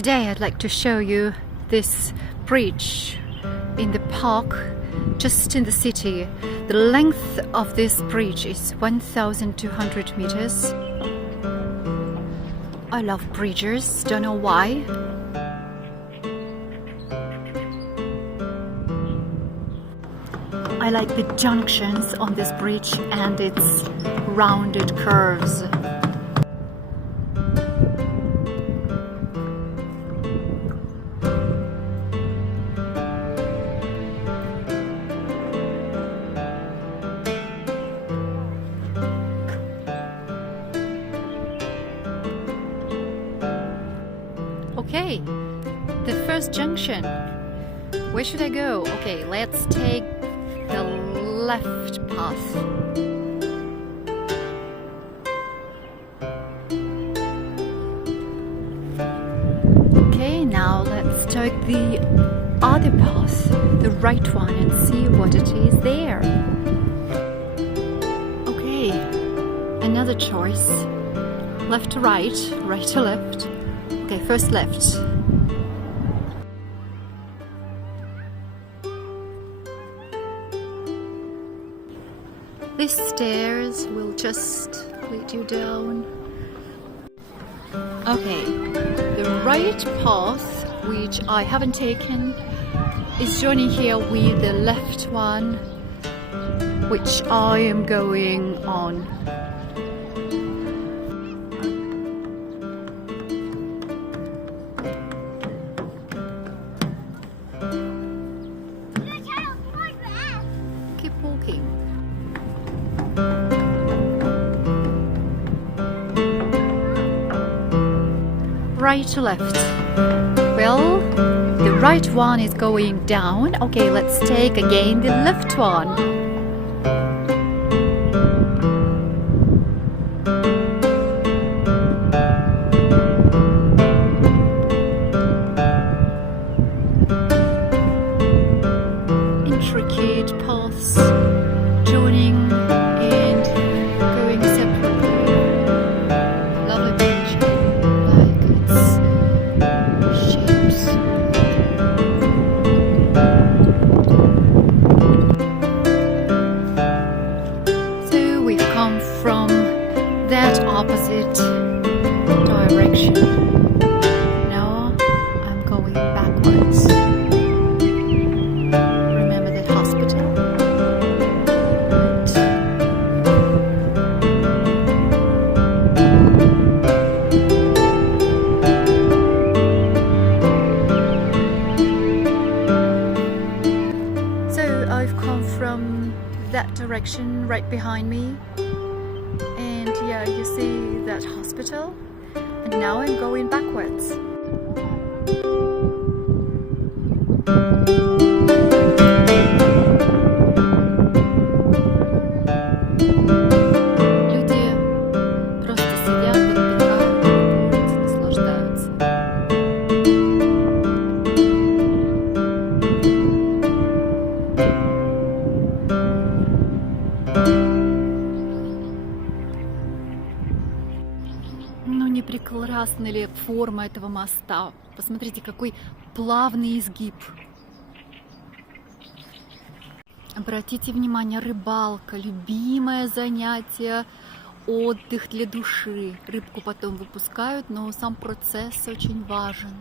Today I'd like to show you this bridge in the park just in the city. The length of this bridge is 1,200 meters. I love bridges, don't know why. I like the junctions on this bridge and its rounded curves. Okay, the first junction. Where should I go? Okay, let's take the left path. Okay, now let's take the other path, the right one, and see what it is there. Okay, another choice. Left to right, right to left. Okay, first left. These stairs will just lead you down. Okay, the right path, which I haven't taken, is joining here with the left one, which I am going on. Keep walking. Right to left. Well, the right one is going down. Okay, let's take again the left one. Intricate paths joining and going separately. Lovely picture, like its shapes. So we've come from that opposite direction. Now I'm going backwards. I've come from that direction right behind me, and yeah, you see that hospital, and now I'm going backwards. Люди просто сидят, отдыхают, курят, наслаждаются. Ну не прекрасна ли форма этого моста? Посмотрите, какой плавный изгиб. Обратите внимание, рыбалка, любимое занятие, отдых для души. Рыбку потом выпускают, но сам процесс очень важен.